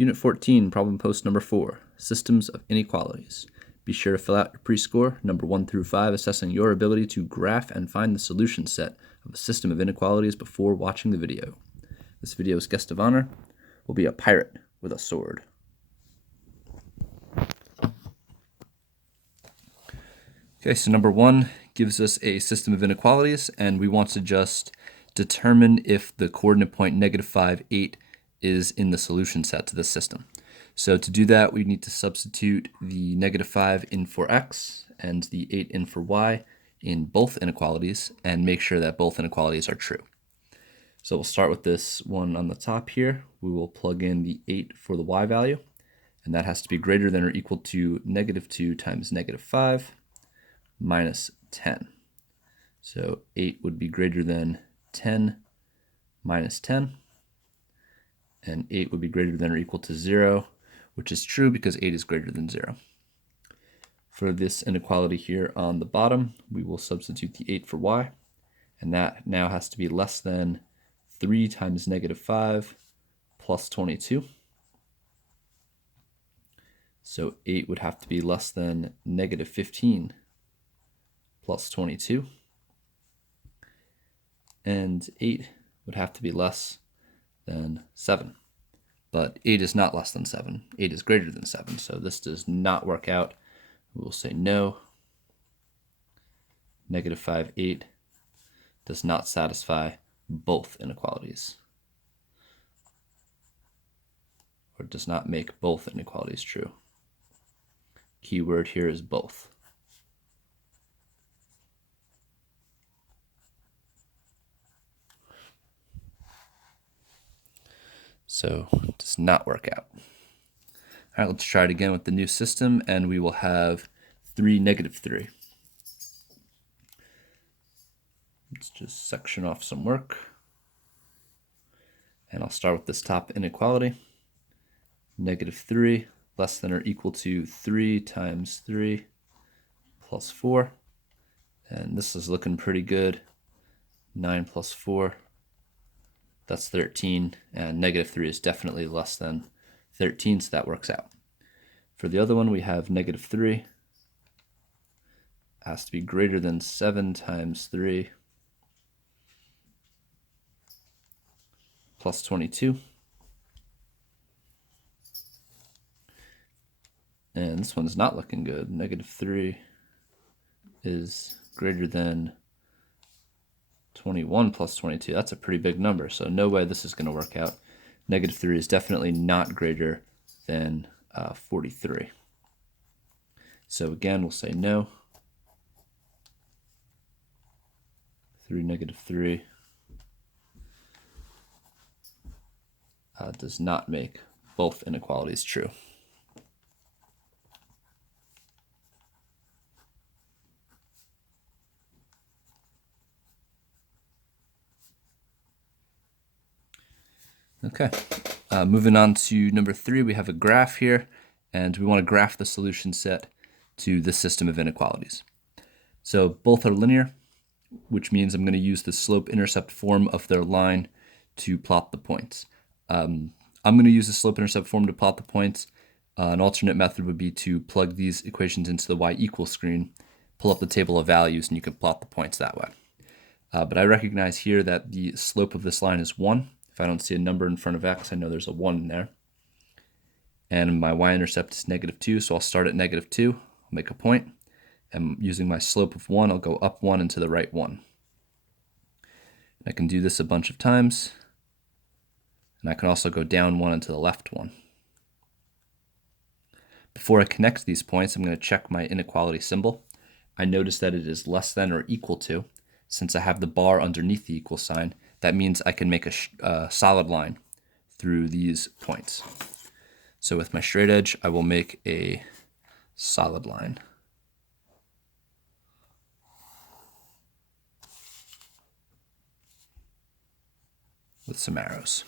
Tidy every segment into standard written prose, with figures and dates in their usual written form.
Unit 14, problem post number 4, Systems of Inequalities. Be sure to fill out your pre-score, number 1 through 5, assessing your ability to graph and find the solution set of a system of inequalities before watching the video. This video's guest of honor will be a pirate with a sword. Okay, so number 1 gives us a system of inequalities, and we want to just determine if the coordinate point -5, 8 is in the solution set to this system. So to do that, we need to substitute the -5 in for x and the 8 in for y in both inequalities and make sure that both inequalities are true. So we'll start with this one on the top here. We will plug in the 8 for the y value, and that has to be greater than or equal to -2 times -5 minus 10. So 8 would be greater than 10 minus 10, and 8 would be greater than or equal to 0, which is true because 8 is greater than 0. For this inequality here on the bottom, we will substitute the 8 for y, and that now has to be less than 3 times -5 plus 22. So 8 would have to be less than -15 plus 22. And 8 would have to be less than 7. But 8 is not less than 7. 8 is greater than 7, so this does not work out. We will say no. -5, 8 does not satisfy both inequalities, or does not make both inequalities true. Key word here is both. So it does not work out. All right, let's try it again with the new system, and we will have 3, -3. Let's just section off some work. And I'll start with this top inequality. -3 less than or equal to 3 times 3 plus 4. And this is looking pretty good. 9 plus 4. That's 13, and -3 is definitely less than 13, so that works out. For the other one, we have -3 has to be greater than 7 times 3 plus 22. And this one's not looking good. -3 is greater than 21 plus 22. That's a pretty big number, so no way this is going to work out. -3 is definitely not greater than 43. So again, we'll say no. 3 -3 does not make both inequalities true. Okay, moving on to number 3, we have a graph here, and we want to graph the solution set to this system of inequalities. So both are linear, which means I'm going to use the slope-intercept form of their line to plot the points. I'm going to use the slope-intercept form to plot the points. An alternate method would be to plug these equations into the y= screen, pull up the table of values, and you can plot the points that way. But I recognize here that the slope of this line is 1. If I don't see a number in front of x, I know there's a 1 in there. And my y-intercept is -2, so I'll start at -2, I'll make a point, and using my slope of 1, I'll go up 1 and to the right 1. And I can do this a bunch of times, and I can also go down 1 and to the left 1. Before I connect these points, I'm going to check my inequality symbol. I notice that it is less than or equal to. Since I have the bar underneath the equal sign, that means I can make a solid line through these points. So with my straight edge, I will make a solid line. With some arrows.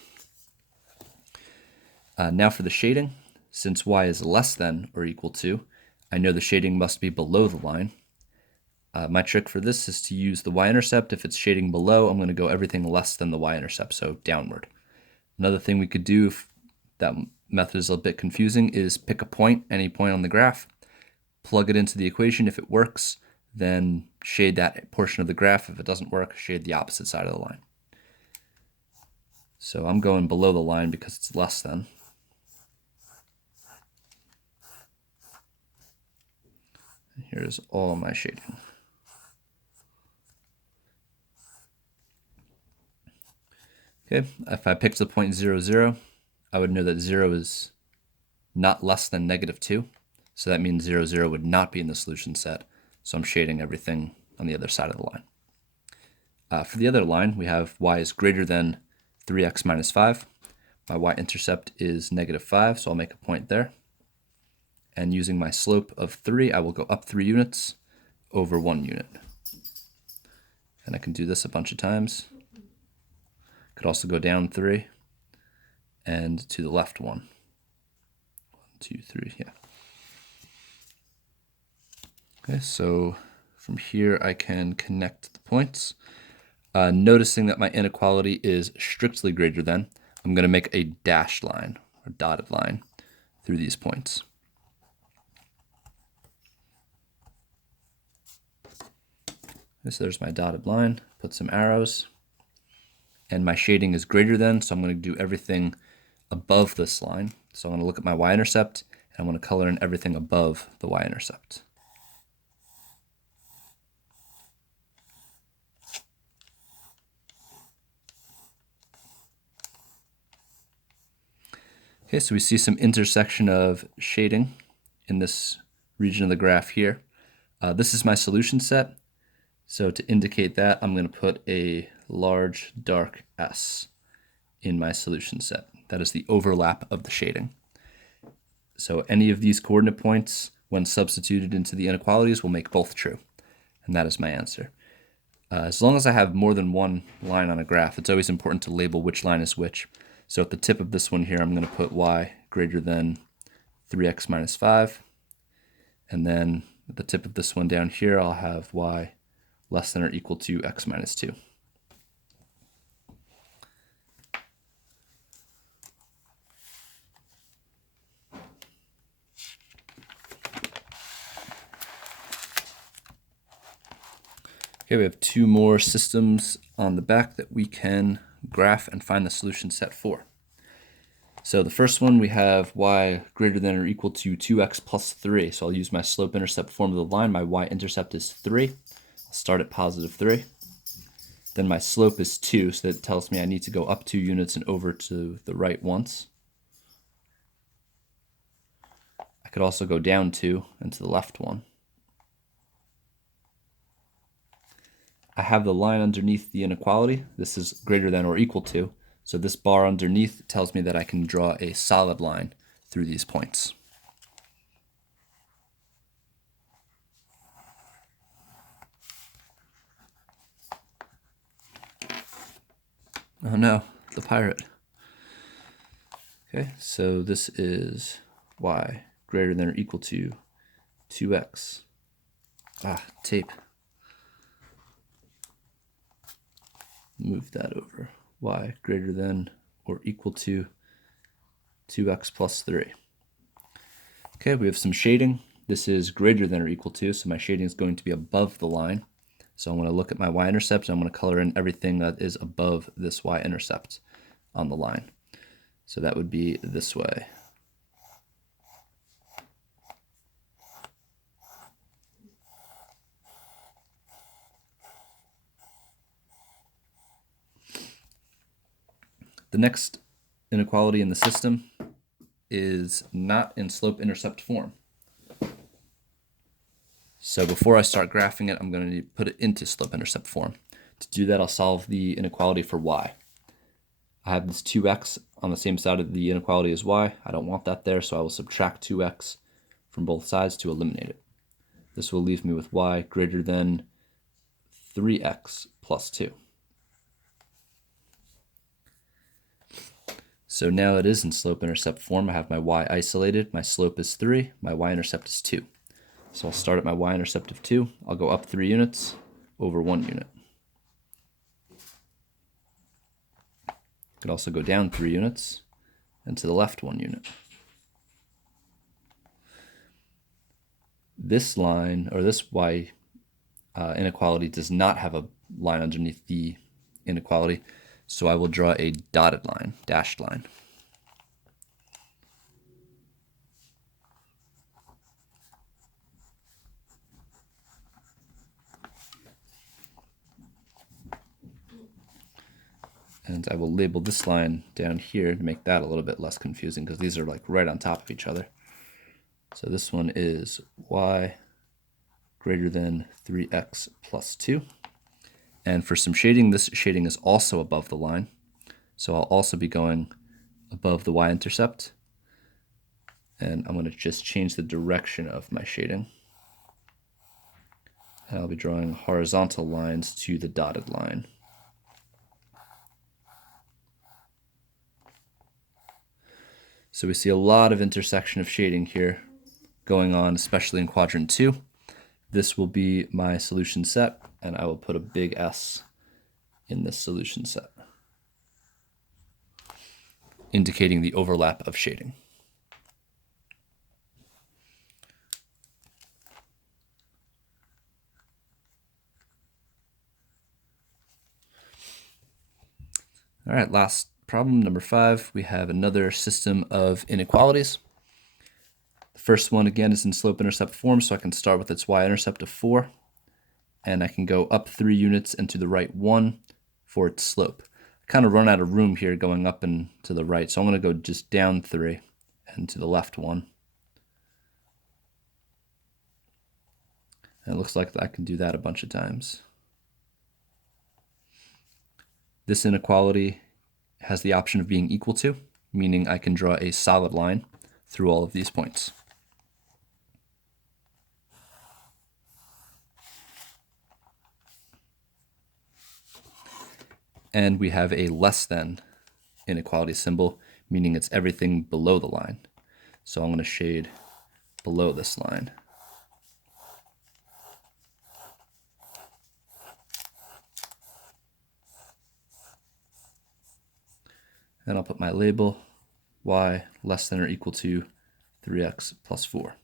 Now for the shading. Since y is less than or equal to, I know the shading must be below the line. My trick for this is to use the y-intercept. If it's shading below, I'm going to go everything less than the y-intercept, so downward. Another thing we could do that method is a bit confusing, is pick a point, any point on the graph, plug it into the equation. If it works, then shade that portion of the graph. If it doesn't work, shade the opposite side of the line. So I'm going below the line because it's less than. Here's all my shading. Okay, if I picked the point 0, 0, I would know that 0 is not less than -2. So that means 0, 0 would not be in the solution set. So I'm shading everything on the other side of the line. For the other line, we have y is greater than 3x minus 5. My y-intercept is -5, so I'll make a point there. And using my slope of 3, I will go up 3 units over 1 unit. And I can do this a bunch of times. Could also go down 3 and to the left 1. 1, 2, 3, yeah. Okay, so from here I can connect the points. Noticing that my inequality is strictly greater than, I'm going to make a dashed line or dotted line through these points. Okay, so there's my dotted line, put some arrows, and my shading is greater than, so I'm going to do everything above this line. So I'm going to look at my y-intercept, and I'm going to color in everything above the y-intercept. Okay, so we see some intersection of shading in this region of the graph here. This is my solution set. So to indicate that, I'm going to put a large dark S in my solution set. That is the overlap of the shading. So any of these coordinate points, when substituted into the inequalities, will make both true. And that is my answer. As long as I have more than one line on a graph, it's always important to label which line is which. So at the tip of this one here, I'm going to put y greater than 3x minus 5. And then at the tip of this one down here, I'll have y less than or equal to x minus 2. Okay, we have 2 more systems on the back that we can graph and find the solution set for. So the first one, we have y greater than or equal to 2x plus 3. So I'll use my slope-intercept form of the line. My y-intercept is 3. I'll start at positive 3. Then my slope is 2, so that tells me I need to go up 2 units and over to the right once. I could also go down 2 and to the left 1. I have the line underneath the inequality. This is greater than or equal to. So this bar underneath tells me that I can draw a solid line through these points. Oh no, the pirate. Okay, so this is y greater than or equal to 2x. Tape. Move that over. Y greater than or equal to 2x plus 3. Okay, we have some shading. This is greater than or equal to, so my shading is going to be above the line. So I'm going to look at my y-intercept, and I'm going to color in everything that is above this y-intercept on the line. So that would be this way. The next inequality in the system is not in slope-intercept form. So before I start graphing it, I'm going to put it into slope-intercept form. To do that, I'll solve the inequality for y. I have this 2x on the same side of the inequality as y. I don't want that there, so I will subtract 2x from both sides to eliminate it. This will leave me with y greater than 3x plus 2. So now it is in slope-intercept form. I have my y isolated, my slope is 3, my y-intercept is 2. So I'll start at my y-intercept of 2. I'll go up 3 units over 1 unit. Could also go down 3 units and to the left 1 unit. This line, or this y inequality, does not have a line underneath the inequality, so I will draw a dotted line, dashed line. And I will label this line down here to make that a little bit less confusing, because these are like right on top of each other. So this one is y greater than 3x plus 2. And for some shading, this shading is also above the line. So I'll also be going above the y-intercept. And I'm going to just change the direction of my shading. And I'll be drawing horizontal lines to the dotted line. So we see a lot of intersection of shading here going on, especially in quadrant 2. This will be my solution set, and I will put a big S in this solution set, indicating the overlap of shading. All right, last problem, number 5. We have another system of inequalities. The first one, again, is in slope-intercept form, so I can start with its y-intercept of 4, and I can go up 3 units and to the right 1 for its slope. I kind of run out of room here going up and to the right, so I'm going to go just down 3 and to the left 1. And it looks like I can do that a bunch of times. This inequality has the option of being equal to, meaning I can draw a solid line through all of these points. And we have a less than inequality symbol, meaning it's everything below the line. So I'm going to shade below this line. And I'll put my label, y less than or equal to 3x plus 4.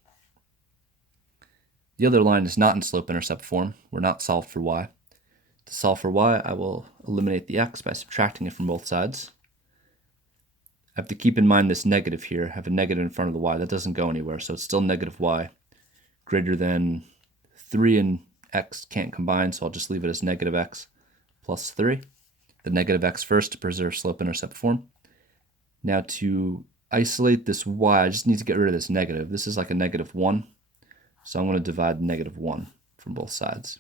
The other line is not in slope-intercept form. We're not solved for y. To solve for y, I will eliminate the x by subtracting it from both sides. I have to keep in mind this negative here. I have a negative in front of the y. That doesn't go anywhere, so it's still negative y greater than 3 and x can't combine, so I'll just leave it as negative x plus 3. The negative x first to preserve slope-intercept form. Now to isolate this y, I just need to get rid of this negative. This is like a negative 1, so I'm going to divide negative 1 from both sides.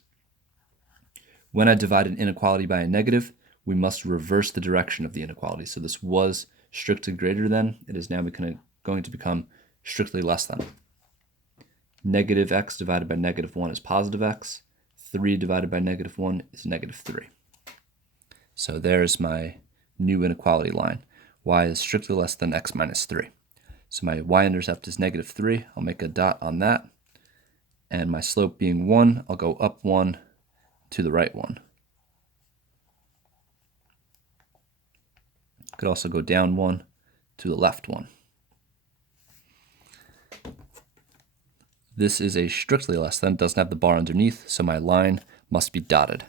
When I divide an inequality by a negative, we must reverse the direction of the inequality. So this was strictly greater than. It is now going to become strictly less than. Negative x divided by negative 1 is positive x. 3 divided by negative 1 is negative 3. So there's my new inequality line. Y is strictly less than x minus 3. So my y-intercept is negative 3. I'll make a dot on that. And my slope being 1, I'll go up 1 to the right 1. Could also go down 1 to the left 1. This is a strictly less than, doesn't have the bar underneath, so my line must be dotted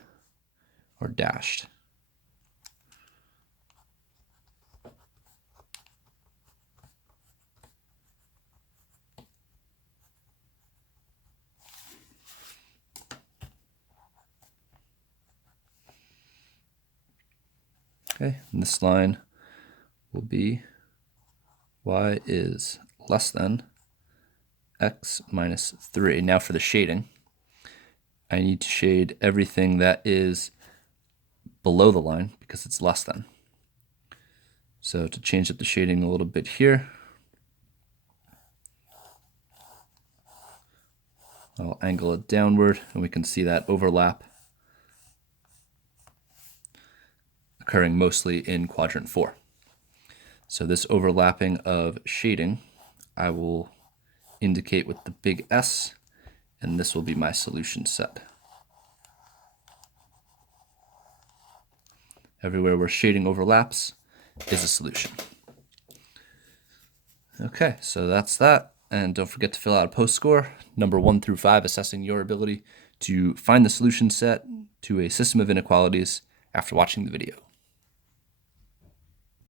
or dashed. Okay, and this line will be y is less than x minus 3. Now for the shading, I need to shade everything that is below the line because it's less than. So to change up the shading a little bit here, I'll angle it downward and we can see that overlap occurring mostly in quadrant 4. So this overlapping of shading, I will indicate with the big S, and this will be my solution set. Everywhere where shading overlaps is a solution. Okay, so that's that. And don't forget to fill out a post score, number 1 through 5, assessing your ability to find the solution set to a system of inequalities after watching the video.